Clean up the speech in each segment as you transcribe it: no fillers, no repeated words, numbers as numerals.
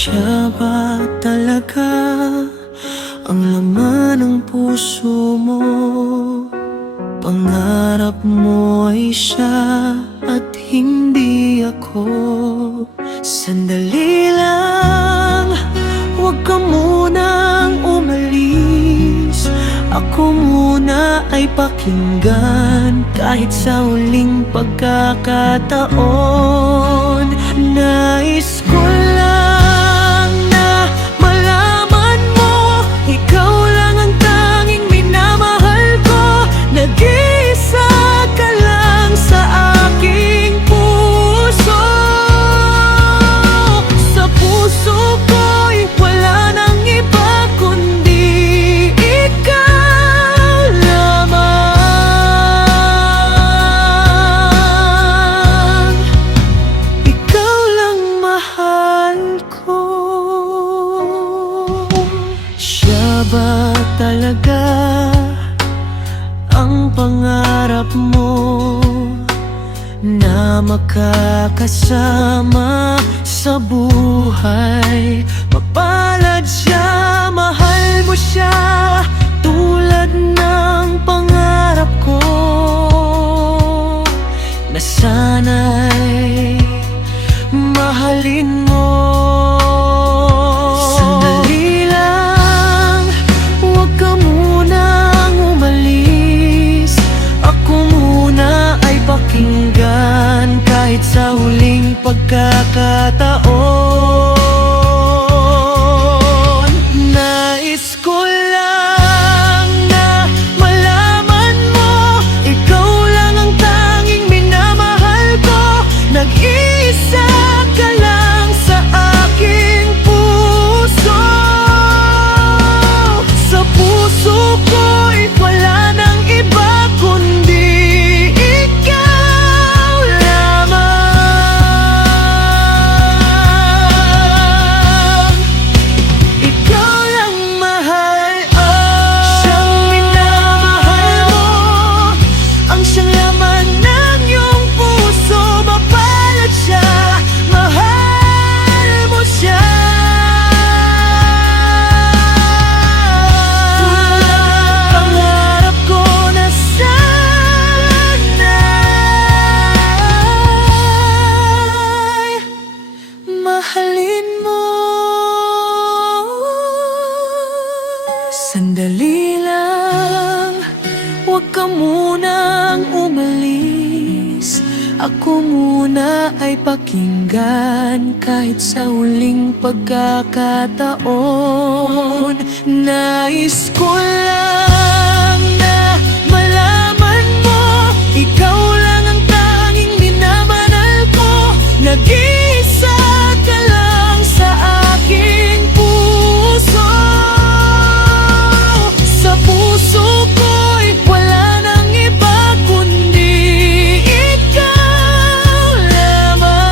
Siya ba talaga ang laman ng puso mo? Pangarap mo ay siya at hindi ako. Sandali lang, huwag ka munang umalis. Ako muna ay pakinggan. Kahit sa huling pagkakataon, nais ko lang na malaman mo, ikaw lang ang tanging minamahal ko. Nag-iisa ka lang sa aking puso. Sa puso ko'y wala nang iba kundi ikaw lamang. Ikaw lang mahal ko. Siya ba talaga ang pangarap mo na makakasama sa buhay? Mapalad siya, mahal mo siya tulad ng pangarap ko, na sana'y mahalin mo. Sandali lang, huwag ka munang umalis. Ako muna ay pakinggan. Kahit sa huling pagkakataon, nais ko lang na malaman mo, ikaw lang ang tanging minamahal ko. Nag-iisa ka lang sa aking puso. Sa puso ko'y wala nang iba kundi ikaw lamang. Ikaw lang mahal, siyang minamahal mo, ang siyang laman ng iyong puso. Mapalad siya, mahal mo siya. Tulad ng pangarap ko na sana'y mahalin mo. Sandali lang, huwag ka munang umalis. Ako muna ay pakinggan. Kahit sa huling pagkakataon, nais ko lang na malaman mo, ikaw lang ang tanging minamahal ko. Nag-iisa ka lang sa aking puso. Sa puso ko'y wala nang iba kundi ikaw lamang.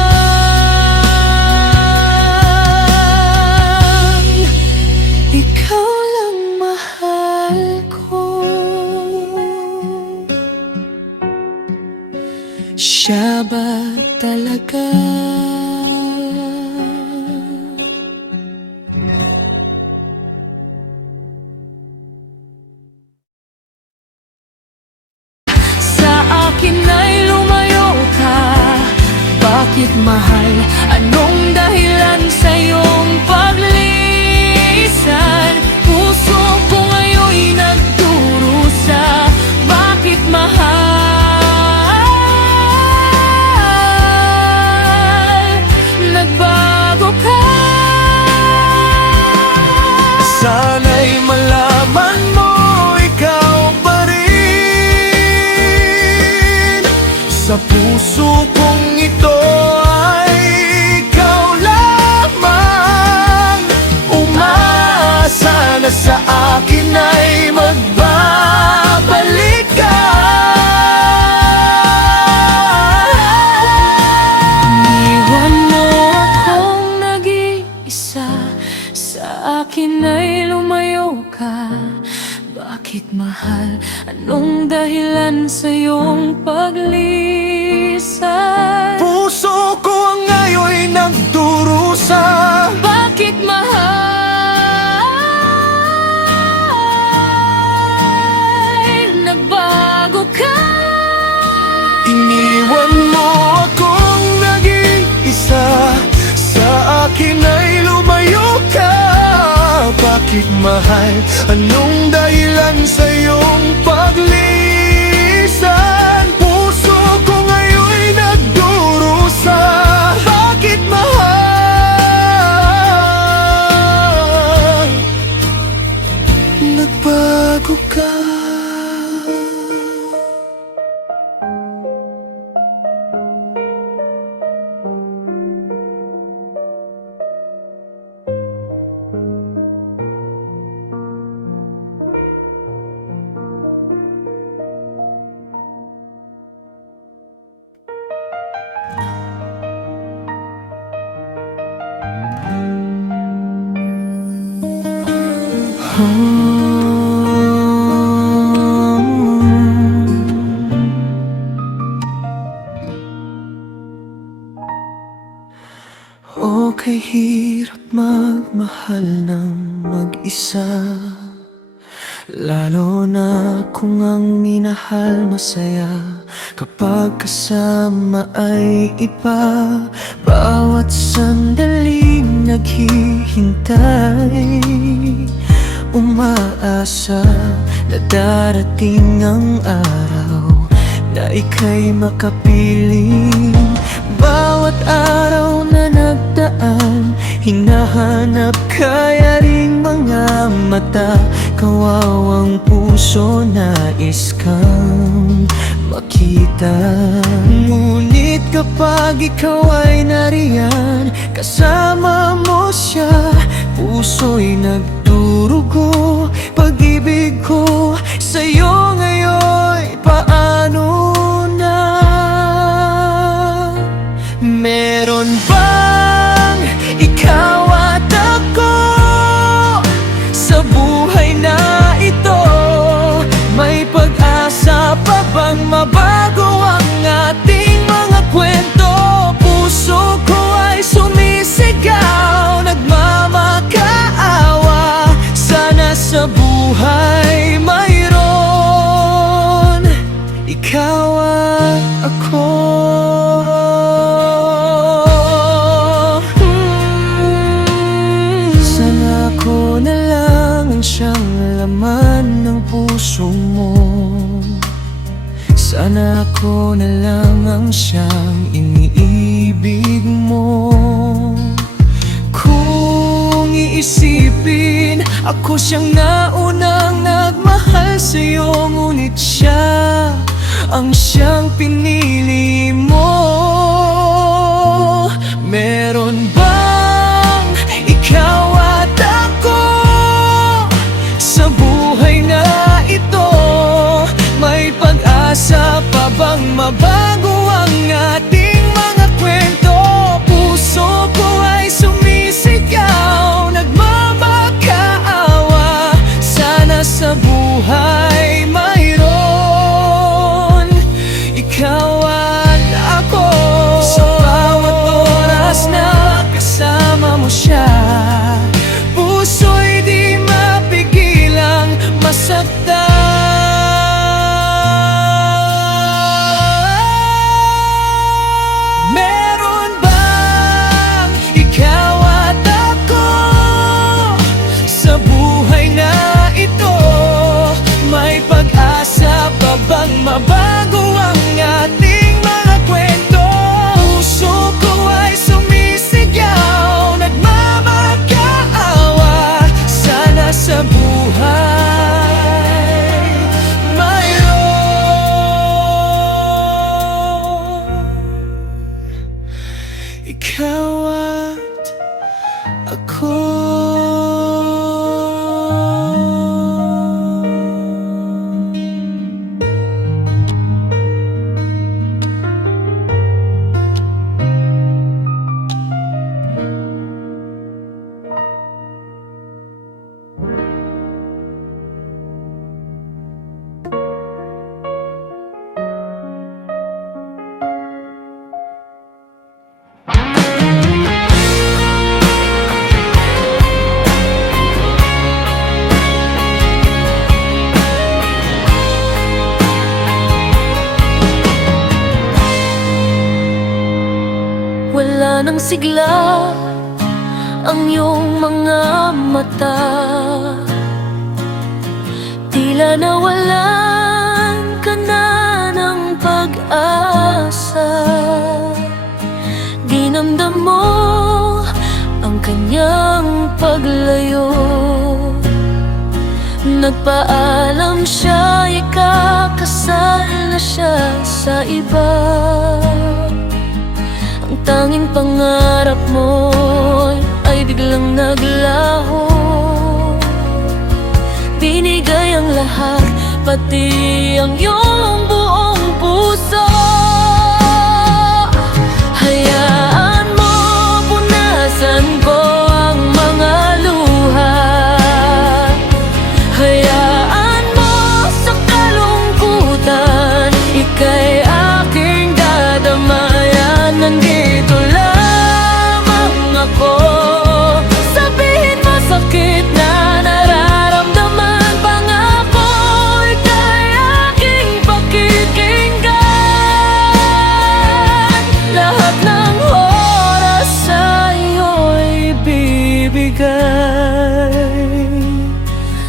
Ikaw lang mahal ko. Siya ba talaga? Sa akin ay lumayo ka. Bakit mahal? Anong dahilan sa iyong paglisan? Puso ko ngayon'y nagdurusa. Bakit mahal? Nagbago ka. Sana'y malaman mo, ikaw pa rin. Sa puso kong ito ay ikaw lamang. Umaasa na sa akin ay magbabalik ka. Iniwan mo akong nag-iisa. Sa akin ay lumayo ka. Bakit mahal? Anong dahilan sa iyong paglisan? Puso ko ang ngayon nagdurusa. Bakit akin ay lumayo ka. Bakit mahal? Anong dahilan sa iyong paglisan? Puso ko ngayon'y nagdurusa. Bakit mahal? Nagbago ka. Okay, hirap magmahal ng mag-isa, lalo na kung ang minahal masaya. Kapag kasama ay iba, bawat sandaling naghihintay, umaasa na darating ang araw na ika'y makapiling. Bawat araw na nagdaan, hinahanap kaya ring mga mata. Kawawang puso, nais kang makita. Ngunit kapag ikaw ay nariyan, kasama mo siya, puso'y nagdurugo. Pag-ibig ko sa'yo ngayon, paano na? Meron bang ikaw at ako sa buhay na ito? May pag-asa pa bang mabago ang ating mga kwento? Puso ko ay sumisigaw, nagmamakaawa. Sana sa buhay mayroon ikaw at ako. Sana ako na lang ang siyang laman ng puso mo. Sana ako na lang ang siyang iniibig mo. Kung iisipin, ako siyang naunang nagmahal sa'yo, ngunit siya ang siyang pinili mo. Meron bang ikaw at ako sa buhay na ito? May pag-asa pa bang mabago ang ating mga kwento? Puso ko ay sumisigaw, nagmamakaawa. Sana sa buhay mayroon ikaw at ako. Sa bawat oras na kasama mo siya, puso'y di mapigilang masaktan. Meron bang ikaw at ako sa buhay na ito? May pag-asa pa bang mabago ang ating mga kwento? Puso ko ay sumisigaw, nagmamakaawa. Sana sa buhay mayroon ikaw at ako. Wala nang sigla ang iyong mga mata. Tila nawalan ka na ng pag-asa. Dinamdam mo ang kanyang paglayo. Nagpaalam siya, ikakasal na siya sa iba. Ang tanging pangarap mo ay biglang naglaho. Binigay ang lahat, pati ang iyong buong puso. Hayaan mo, punasan ko ang mga luha. Hayaan mo sa kalungkutan, ika'y aking dadamayan. Nandito lamang ako, sabihin mo sakit na nararamdaman. Pangako, ika'y aking pakikinggan. Lahat ng oras sa'yo'y bibigay.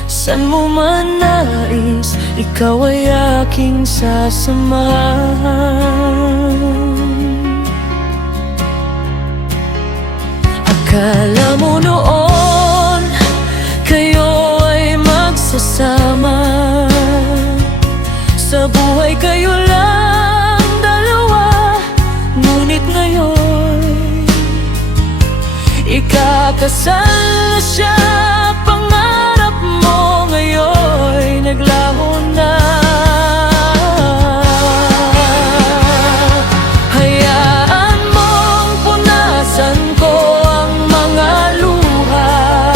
San mo man nais, ikaw ay aking sasamahan. Akala mo noon, kayo ay magsasama. Sa buhay kayo lang dalawa, ngunit ngayon ikakasal na siya. Pangarap mo ngayon naglaho na. Hayaan mong punasan ko ang mga luha.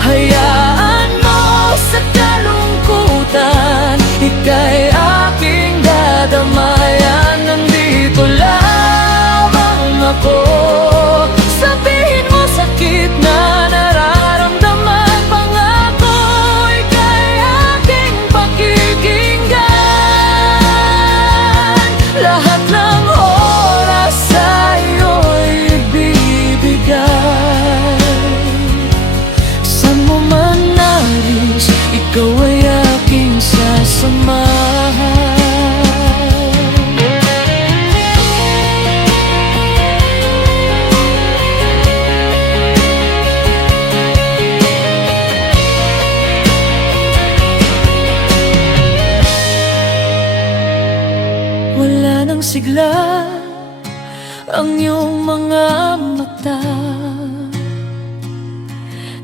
Hayaan mo sa kalungkutan, ika'y aking dadamayan. Nandito lamang ako, sabihin mo sakit na nararamdaman. Pangako, ika'y aking pakikinggan. Lahat ng oras sa'yo'y bibigay. Saan mo man nais, ikaw ay aking sasamahan. Wala nang sigla ang iyong mga mata.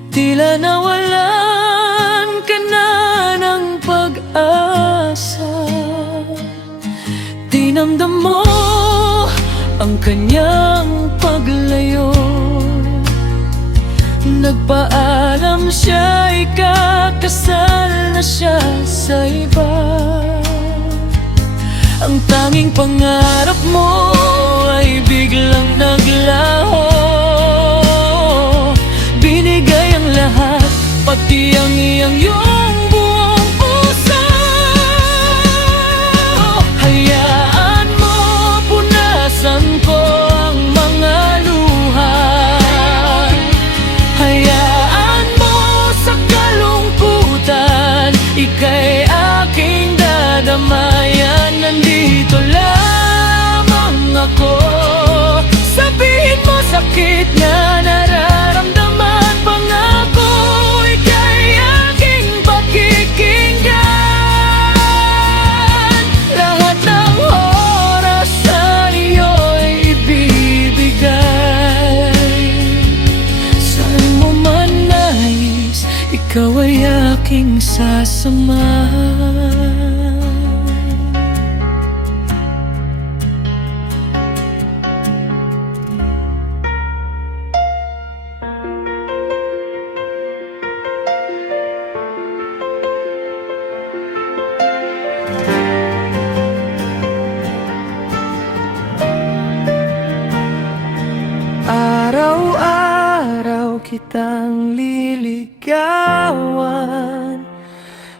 Tila nawalan ka na ng pag-asa. Dinamdam mo ang kanyang paglayo. Nagpaalam siya, ikakasal na siya sa iba. Ang tanging pangarap mo ay biglang naglaho. Binigay ang lahat, pati ang iyong buong puso. Hayaan mo, punasan ko ang mga luha. Hayaan mo sa kalungkutan, ika'y aking dadamayan. Nandito lamang ako, sabihin mo sakit na nararamdaman. Pangako, ika'y aking pakikinggan. Lahat ng oras sa'yo'y ibibigay. Saan mo man nais, ikaw ay aking sasamahan. Araw-araw kitang liligawan,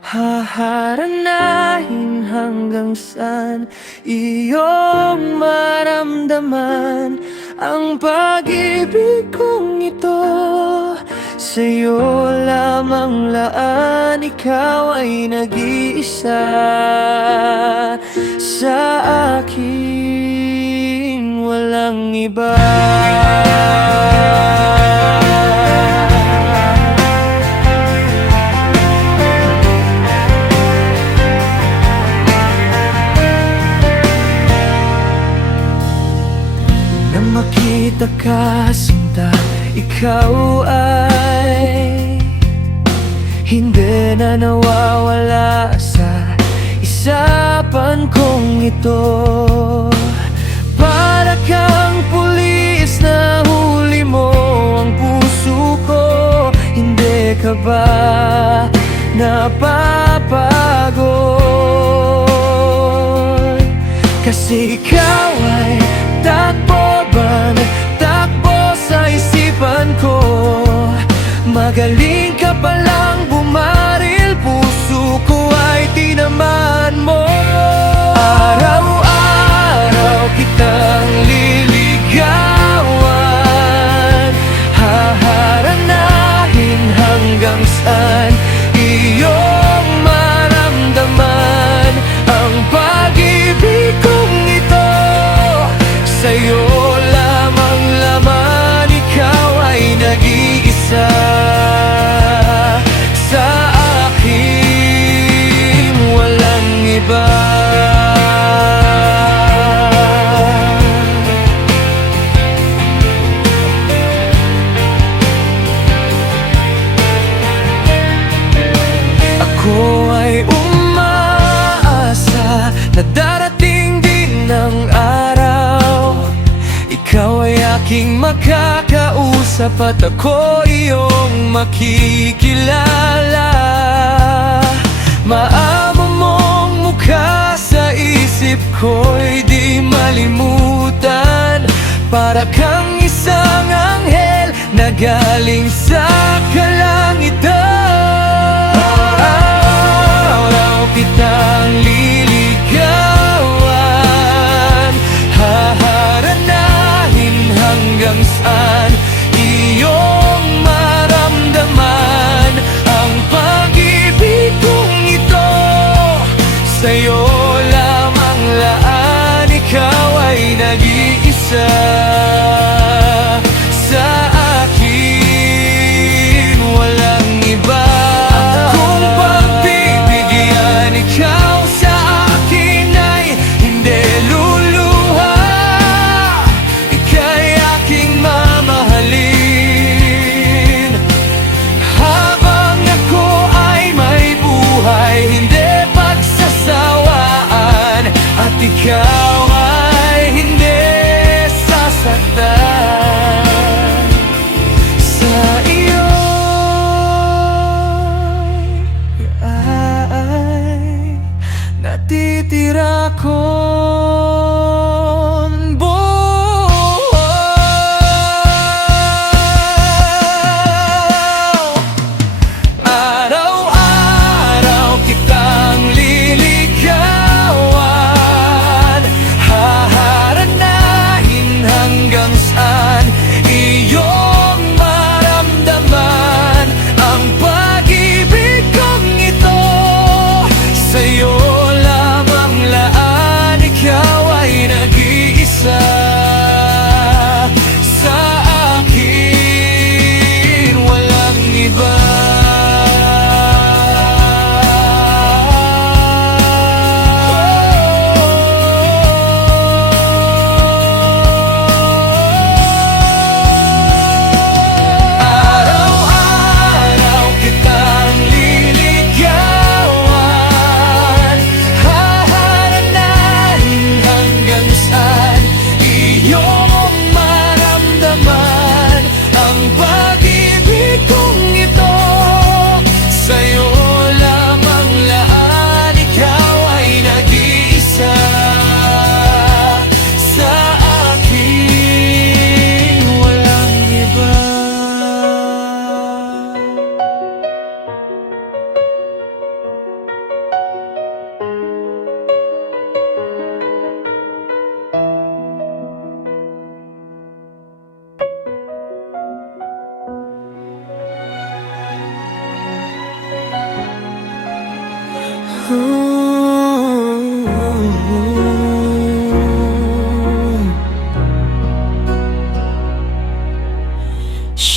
haharanahin hanggang saan iyong maramdaman ang pag-ibig kong Sa'yo lamang laan, ikaw ay nag-iisa. Sa akin walang iba. Nang makita ka sinta, ikaw ay hindi na nawawala sa isipan kong ito. Para kang pulis na huli mo ang puso ko. Hindi ka ba napapagod? Kasi ikaw ay takbo ba na takbo sa isipan ko. Magaling ka palang bumaril, puso ko ay tinamaan mo. Araw-araw kitang liligawan, haharanahin hanggang saan iyong maramdaman ang pag-ibig kong ito. Sa'yo lamang laman, ikaw ay nag-iisa. Sa akin walang iba. Ako ay umaasa na darating din ang araw, ikaw ay aking makakausap at ako iyong makikilala. Maamo mong mukha sa isip ko'y di malimutan. Para kang isang anghel na galing sa kalangitan. Araw-araw kitang liligawan, haharanahin hanggang saan iyong maramdaman ang pag-ibig kong ito. Sa'yo lamang laan, ikaw ay nag-iisa. Sa akin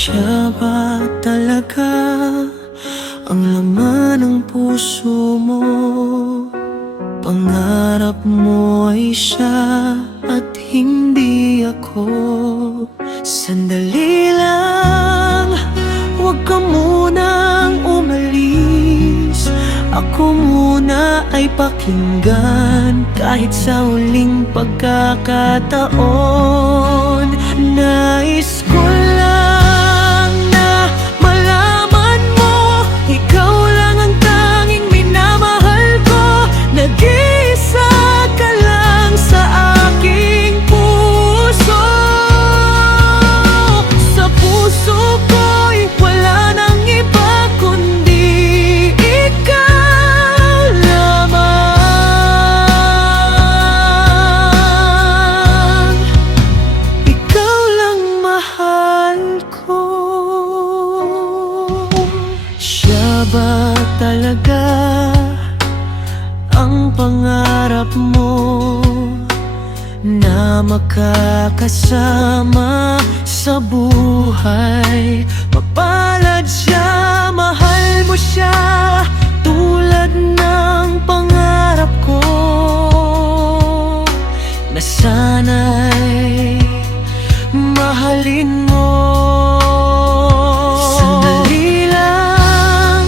Siya ba talaga ang laman ng puso mo? Pangarap mo ay siya at hindi ako. Sandali lang, huwag ka munang umalis. Ako muna ay pakinggan. Kahit sa huling pagkakataon, nais ko lang na malaman mo, ikaw lang ang tanging minamahal ko. Nag-iisa ka lang sa aking puso. Sa puso ko'y wala nang iba kundi ikaw lamang. Ikaw lang mahal ko. Siya ba talaga ang pangarap mo na makakasama sa buhay? Mapalad siya, mahal mo siya tulad ng pangarap ko, na sana'y mahalin mo. Sandali lang,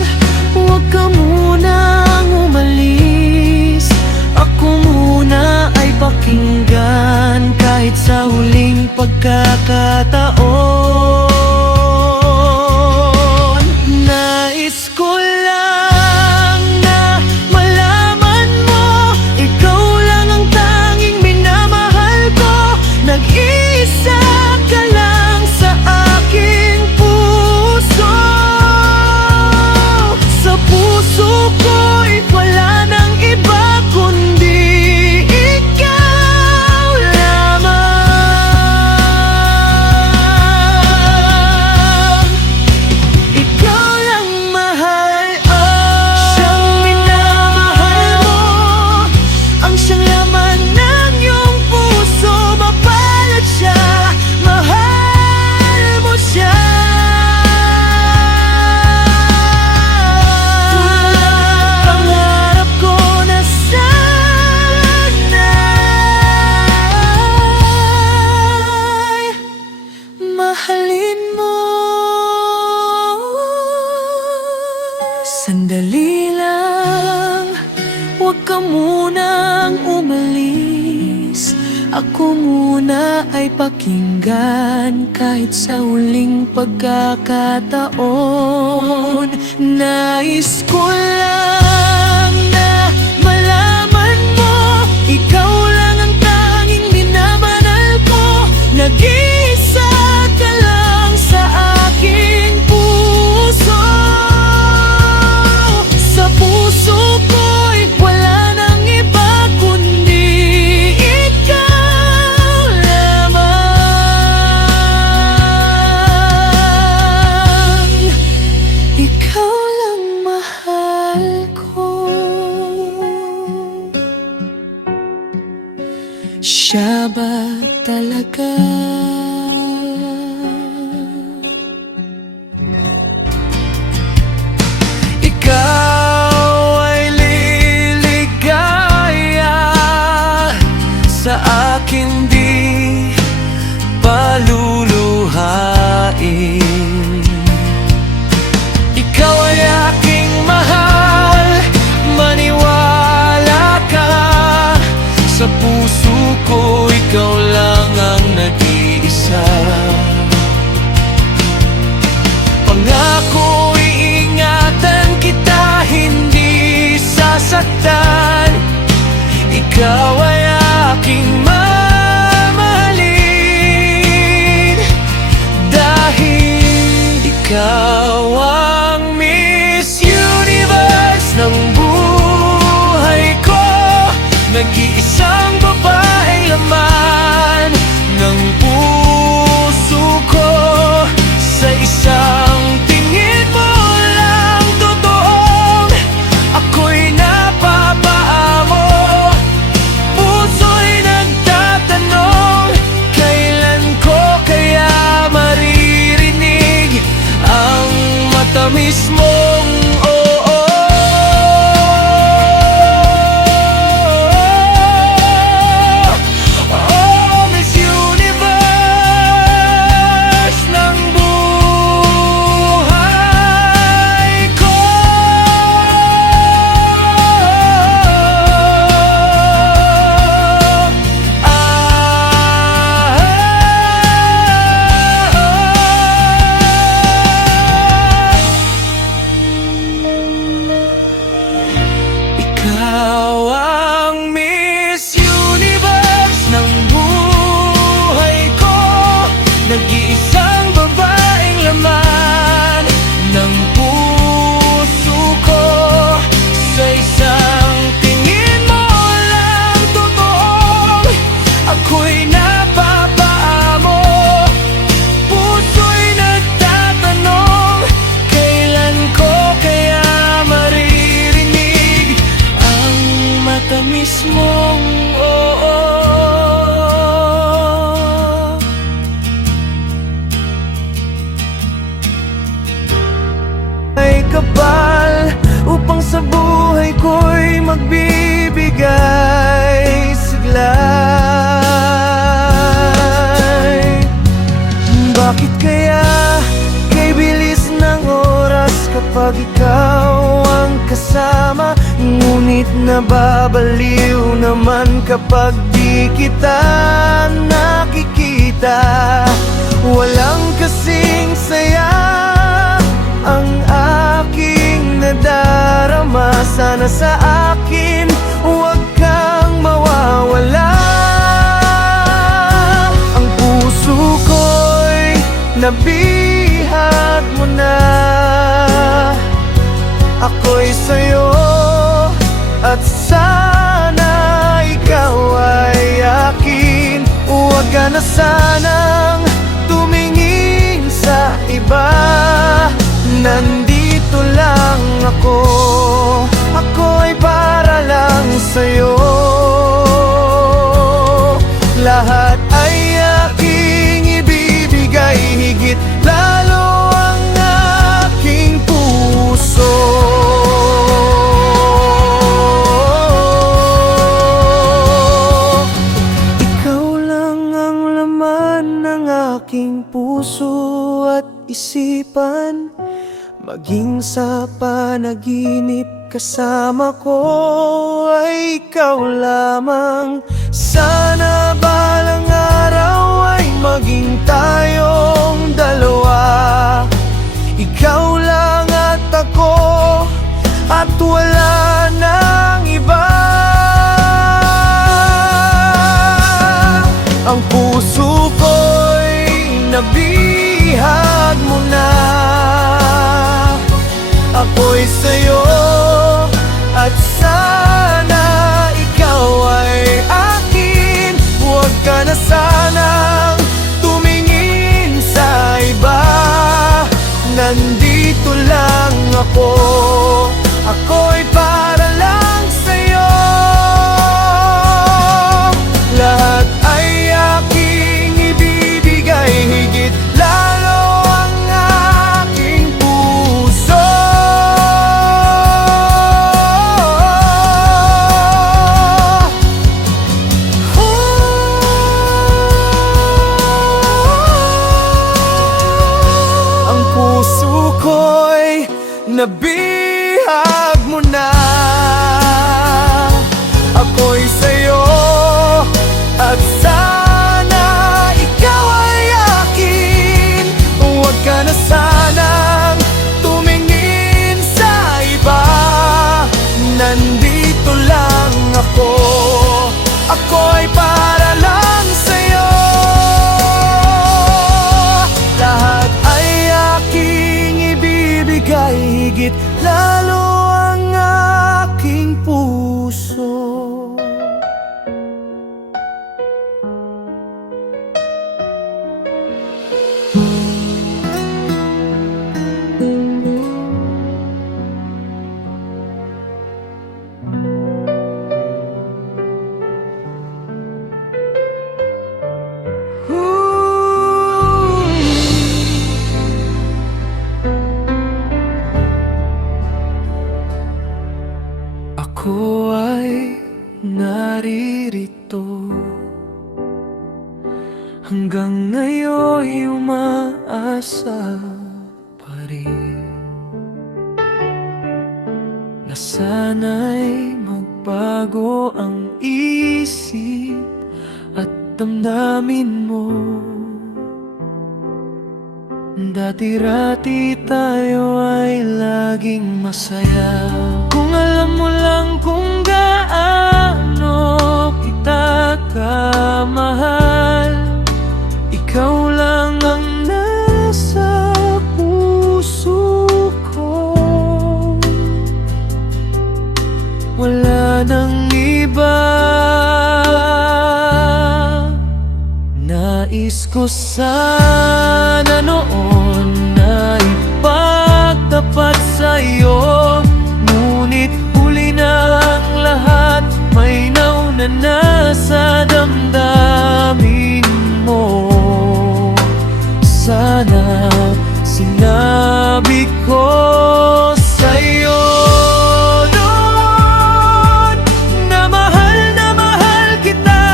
huwag ka munang umalis. Ako muna ay pakinggan. Kahit sa huling pagkakataon, nais ko lang na malaman mo, ikaw lang ang tanging minamahal ko. Nag-iisa ka lang sa aking puso. Sa puso ko'y wala nang iba kundi ikaw lamang. Ikaw lang mahal, siyang minamahal mo, ang siyang laman ng iyong puso. Mapalad siya, mahal mo siya. Pangarap ko na sana'y mahalin mo. Sandali lang, huwag ka munang umalis. Ako muna ay pakinggan. Kahit sa huling pagkakataon, nais ko lang na malaman mo, ikaw lang ang tanging minamahal ko. Nag-iisa ka lang sa aking puso. Sa puso ko'y wala nang iba kundi ikaw lamang. Ikaw lang mahal ko. Siya ba talaga? Ikaw ay liligaya sa akin di paluluhain. Ikaw ay aking mahal, maniwala ka. Sa puso ko, ikaw lang ang nag-iisa. Pangako, iingatan kita, hindi sasaktan. Ikaw ay aking mahal. mismong oo. Oh, Miss Universe ng buhay ko. Ikaw ang Miss Universe ng buhay ko, nag-iisang babaeng laman ng puso ko. Sa isang tingin mo lang totoong ako'y napapaamo. Puso'y nagtatanong, kailan ko kaya maririnig ang matamis mong oo. Ay kapal upang sa buhay ko'y magbibigay siglay. Bakit kaya kay bilis ng oras kapag ikaw ang kasama, ngunit nababaliw naman kapag di kita nakikita. Walang kasing saya ang aking nadarama. Sana sa akin huwag kang mawawala. Ang puso ko'y nabihag mo na. Ako'y sa'yo at sana ikaw ay akin. Huwag ka na sanang tumingin sa iba. Nandito lang ako, ako'y para lang sa'yo. Lahat ay aking ibibigay, higit lalo ang aking puso. Ikaw lang ang laman ng aking puso at isipan. Maging sa panaginip kasama ko ay ikaw lamang. Sana balang araw ay maging tayong dalawa, ikaw lang at ako, at wala nang iba. Ang puso ko'y nabihag mo na. Ako'y sa'yo at sana ikaw ay akin. Huwag ka na sanang tumingin sa iba. Nandito lang ako, ako'y para lang sa'yo. Lahat ay aking ibibigay, higit lalo ang aking puso. Ang puso ko'y nabihag mo na. Ako'y sa'yo at sana ikaw ay akin. Huwag ka na sanang tumingin sa iba. Nandito lang ako, ako'y para lang sa'yo. Lahat ay aking ibibigay, higit lalo ang aking puso. pa rin, na sana'y magbago ang isip at damdamin mo. Dati-rati tayo ay laging masaya. Kung alam mo lang kung gaano kita kamahal, ikaw lang ang nasa puso ko. Wala nang iba. Nais ko sana noon na ipagtapat sa'yo, ngunit huli na ang lahat, may nauna na sa damdamin mo. Sana sinabi ko sa'yo noon na mahal kita.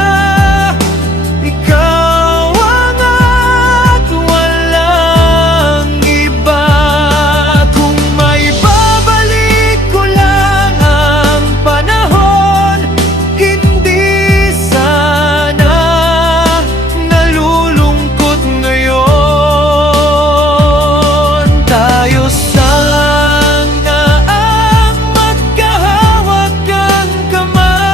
Ikaw ang at walang iba. Kung may babalik ko lang ang panahon, hindi sana nalulungkot ngayon. Tayo sana ang magkahawak ng kamay,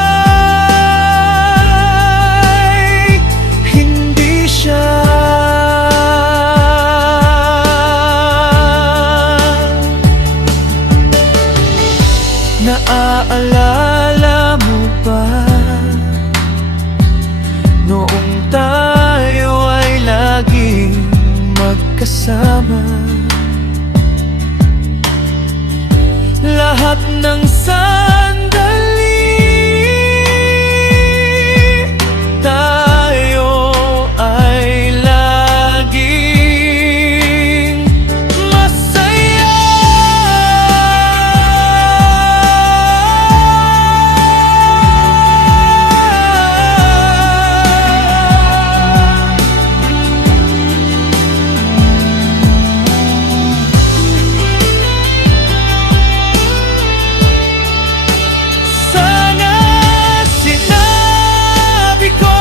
hindi siya. Naaalala mo ba noong tayo ay laging magkasama? Lahat ng sandali tayo ay laging masaya. Sana sinabi ko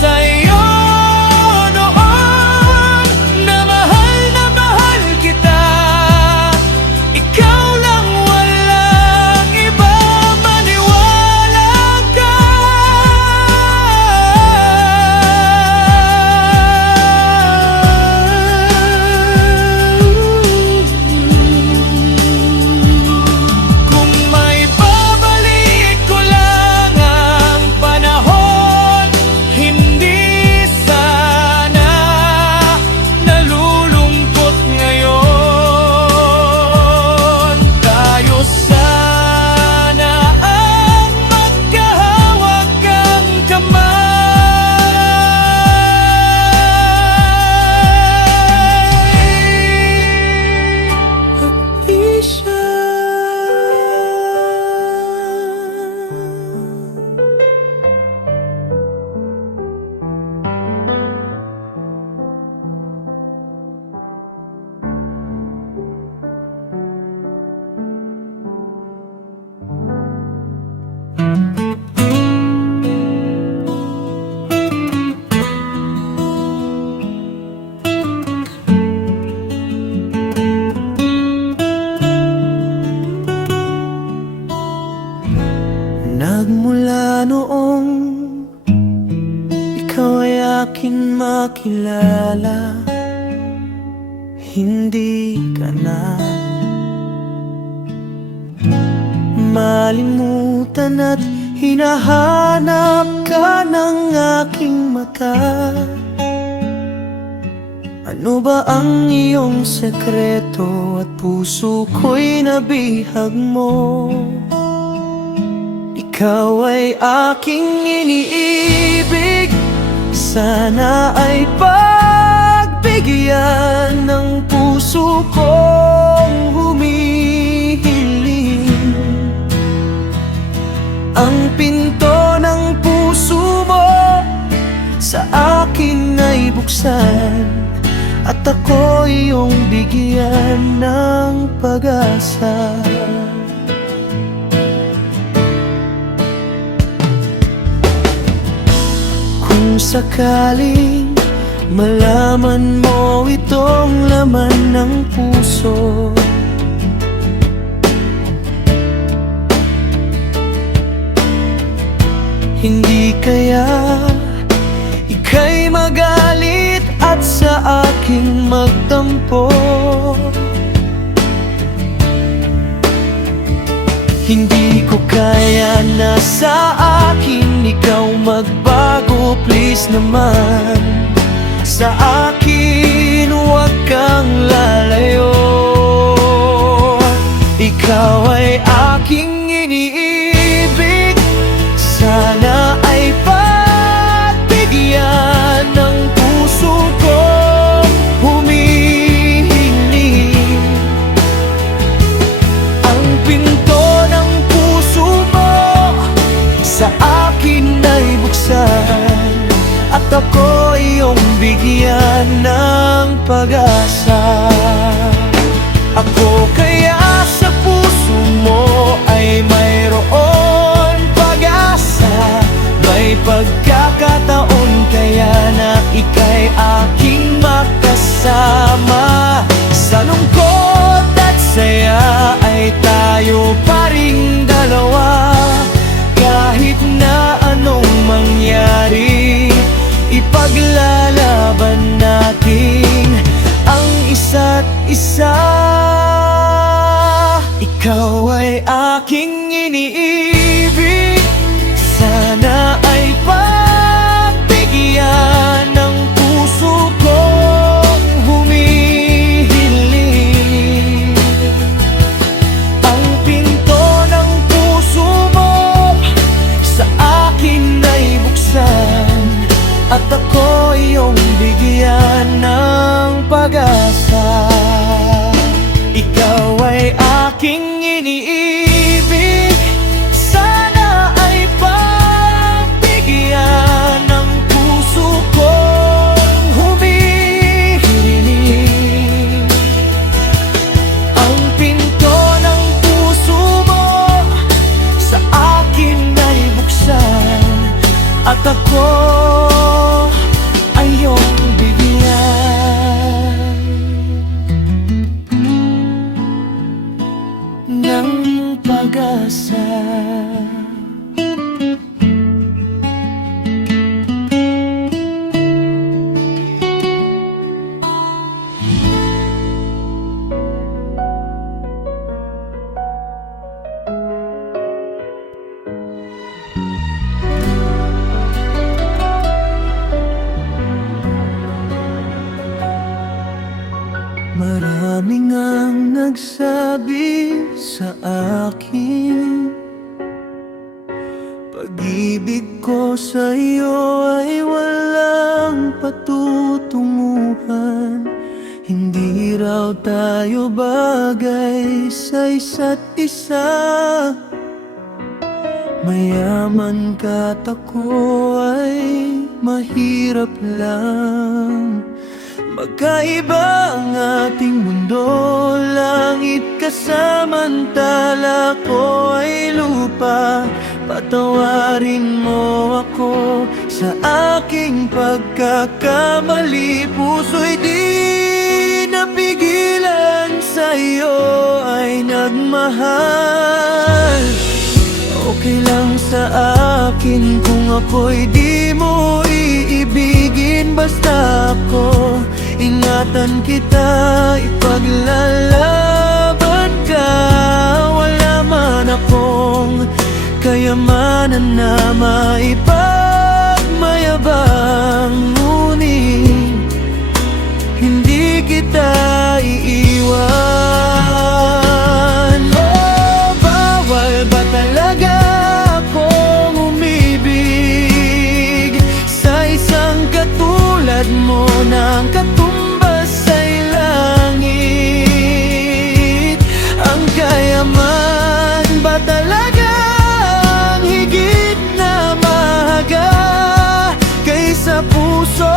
sa'yo noon na mahal kita. Ikaw lang, walang iba, maniwala ka. Kung may babalik ko lang ang panahon, hindi sana nalulungkot ngayon. Tayo sana ang magkahawak ang kamay, at di siya. Nagmula noong ikaw ay akin makilala, hindi ka na malimutan at hinahanap ka ng aking mata. Ano ba ang iyong sekreto at puso ko'y nabihag mo? Ikaw ay aking iniibig, sana ay pagbigyan ng puso kong humihiling. Ang pinto ng puso mo sa akin ay buksan, at ako iyong bigyan ng pag-asa. Kung sakaling malaman mo itong laman ng puso, hindi kaya ika'y magalit at sa akin magtampo. Hindi ko kaya na sa akin ikaw magbago. Please naman, sa akin huwag kang lalayo. Ikaw ay aking iniibig, sana ay pagbigyan ng puso kong humihiling. Ang pinto ng puso mo sa akin ay buksan, at ako iyong bigyan ng pag-asa. Ako kaya sa puso mo ay mayroon pag-asa. May pagkakataon kaya na ika'y aking makasama. Sa lungkot at saya ay tayo pa ring dalawa. Kahit na anong mangyari, ipaglalaban natin ang isa't isa. Ikaw ay aking iniibig, sana ay pagbigyan ng puso kong humihiling. Ang pinto ng puso mo sa akin ay buksan, at ako iyong bigyan ng pag-asa. Ikaw ay aking iniibig, sana ay pagbigyan ng puso kong humihiling. Ang pinto ng puso mo sa akin ay buksan, at ako ay iyong bigyan ng pag-asa. Maraming ang nagsabi sa akin, pag-ibig ko sa iyo ay walang patutunguhan. Hindi raw tayo bagay sa isa't isa. Mayaman ka't ako ay mahirap lang. Magkaiba ang ating mundo, langit kasamantala ko ay lupa. Patawarin mo ako sa aking pagkakamali. Puso'y di napigilan, sa iyo ay nagmahal. Okay lang sa akin kung ako'y di mo iibigin, basta ako ingatan kita, ipaglalaban ka. Wala man akong kayamanan na maipagmayabang, ngunit hindi kita iiwan. Oh, bawal ba talaga akong umibig sa isang katulad mo, ng katumbas sa'y langit? Ang kayaman ba talagang higit na mahalaga kaysa puso?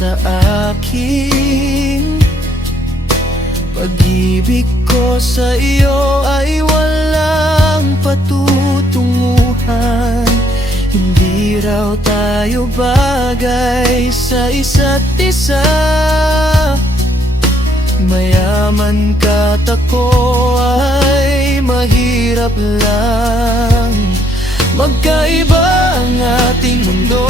sa akin. Pag-ibig ko sa iyo ay walang patutunguhan. Hindi raw tayo bagay sa isa't isa. Mayaman ka't ako ay mahirap lang. Magkaiba ang ating mundo,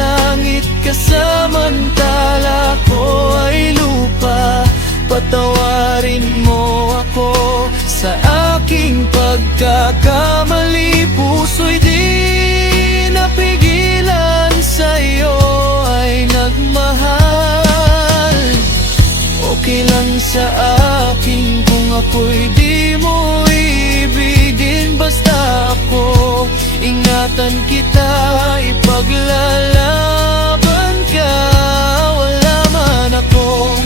langit kasamantala ko ay lupa. Patawarin mo ako sa aking pagkakamali. Puso'y di napigilan, sa'yo ay nagmahal. Okay lang sa akin kung ako'y di mo ibigin. Basta ako, ingatan kita, ipaglalaban ka. Wala man akong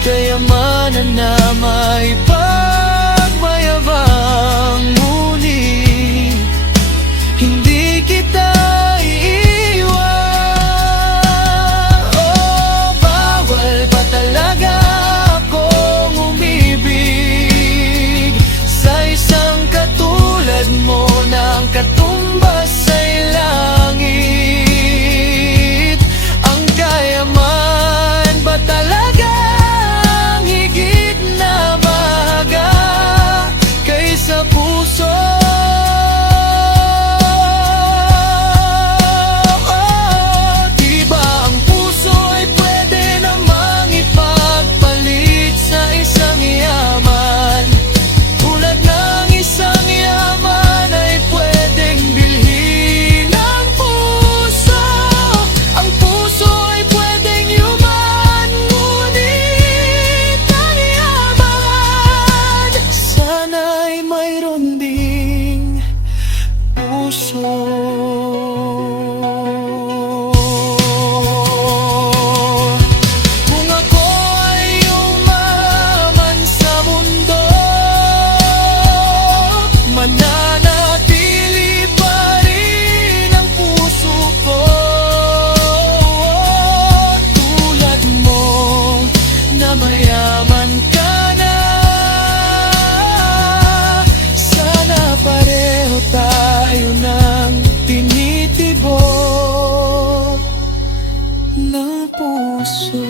kayamanan na may pagmayabang, ngunit hindi kita iiwan. Oh, bawal pa talaga akong umibig sa isang katulad mo, ng katumbas sa'y langit. Ang kayaman ba talaga higit na mahalaga kaysa puso? Oh, di ba ang puso ay pwede namang ipagpalit sa isang yaman? Tulad ng isang yaman ay pwedeng bilhin ang puso. Ang puso ay pwedeng yuman, ngunit ang yaman sana'y mayroon ding puso. Kung ako ay umaman sa mundo, mananatili pa rin ang puso ko. Tulad mo na mayaman ka na, sana pareho tayo ng tinitibok ng puso.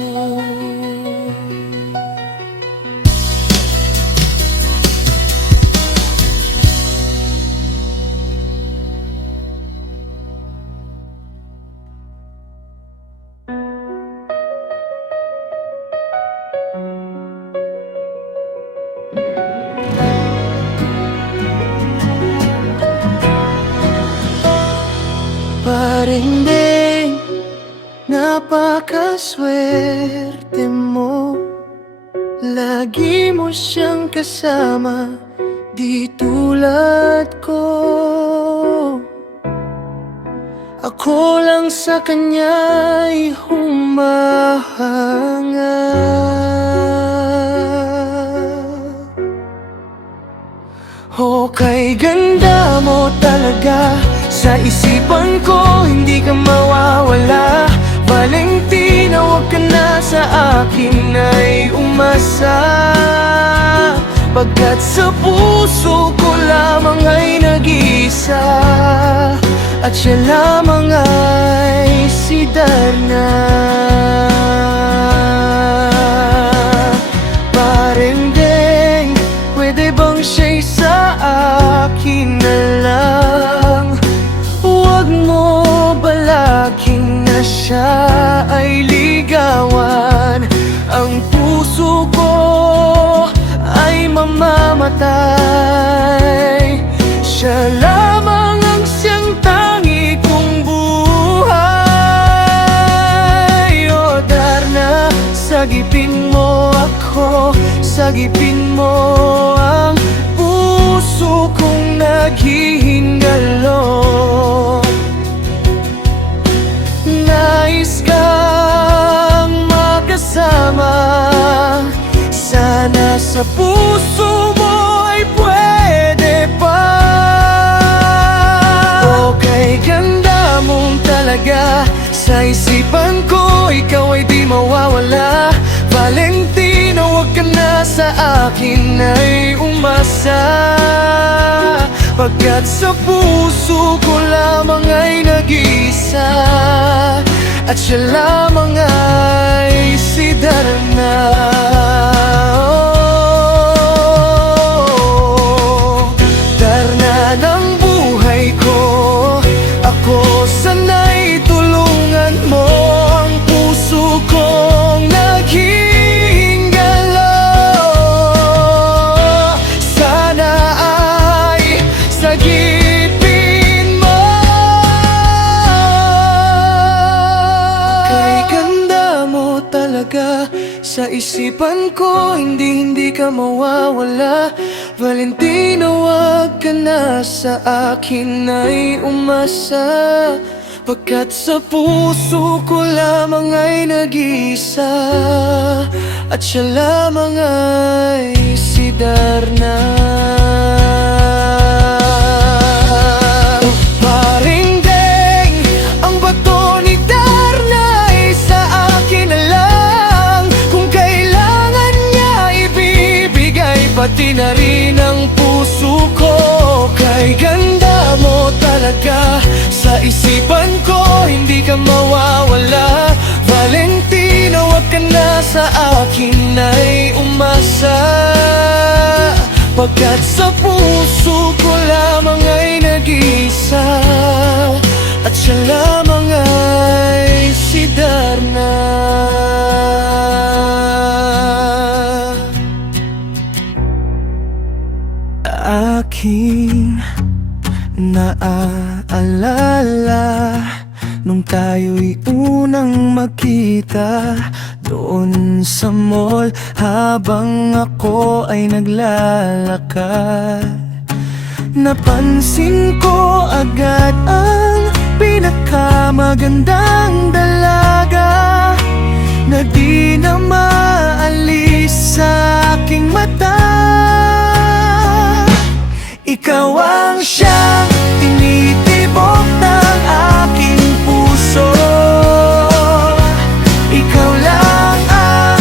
Parinding, napakaswerte mo. Lagi mo siyang kasama, di tulad ko. Ako lang sa kanya'y humahanga. Oh, kay ganda mo talaga, sa isipan ko hindi ka mawawala. Valentina, huwag ka na sa akin ay umasa, pagkat sa puso ko lamang ay nag-iisa, at siya lamang ay si Darna. Parendeng, pwede bang siya'y sa akin na lang? Huwag mo balagin na siya ay ligawan. Ang puso ko ay mamamatay, siya lamang ang siyang tangi kong buhay. O Darna, sagipin mo ako, sagipin mo ang puso kong naghihingalo. Nais kang makasama, sana sa puso mo ay pwede pa. O kay ganda mong talaga, sa isipan ko ikaw ay di mawawala. Valentino, wag ka na sa akin ay umasa, pagkat sa puso ko lamang ay nag-iisa, at siya lamang ay si Darna. Darna ng buhay ko, ako sana'y tulungan mo ang puso kong naghihingalo. Sana ay sagipin mo. Kay ganda mo talaga, sa isipan ko hindi ka mawawala. Valentino, wag ka na sa akin ay umasa, pagkat sa puso ko lamang ay nag-iisa, at siya lamang ay si Darna. Paring Deng, ang bato ni Darna ay sa akin na lang. Kung kailangan niya ibibigay, pati na rin ang puso ko. Kay ganda mo talaga, sa isipan ko hindi ka mawawala. Valentino, wag ka na sa akin ay umasa, pagkat sa puso ko lamang ay nag-iisa, at siya lamang ay si Darna. Aking naaalala nung tayo'y unang magkita doon sa mall, habang ako ay naglalakad. Napansin ko agad ang pinakamagandang dalaga na di na maalis sa aking mata. Ikaw ang siyang tinitibok ng aking puso, ikaw lang ang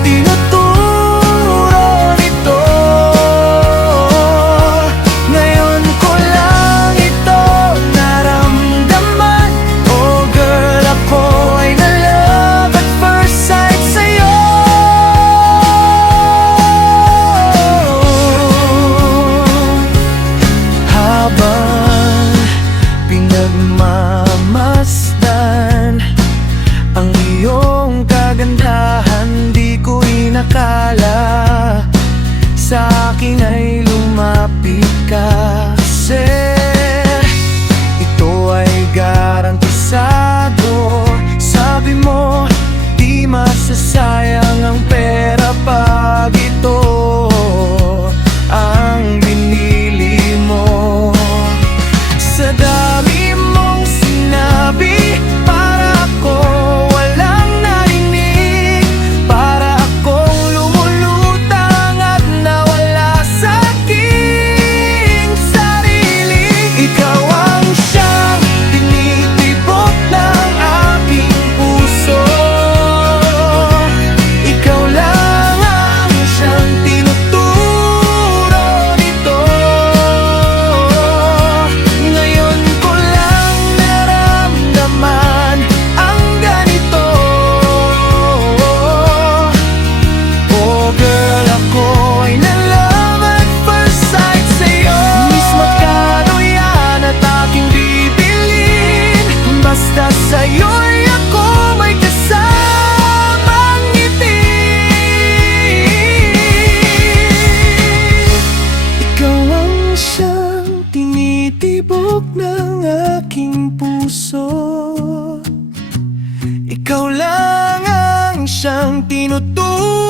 tinuturo nito. Ngayon ko lang ito naramdaman. Oh girl, ako ay na-love at first sight sa'yo. Habang pinagmamasdan ang iyong kagandahan, di ko inakala sa akin ay lumapit ka. Kasi ito ay garantisado. Sabi mo, di masasayang ang pera pag ito ang binili mo. Sa dami mong sinabi, para ako walang narinig, para akong lumulutang at nawala sa aking sarili. Ikaw ang siyang tinitibok ng aking puso, ikaw lang ang siyang tinuturo nito. Ngayon ko lang naramdaman ang ganito. Oh girl, ako ay na-love at first sight sa'yo. Miss, magkano yan at aking bibilin, basta sa'yo'y ako may kasamang ngiti. Ikaw ang siyang tinitibok ng aking puso, ikaw lang ang siyang tinuturo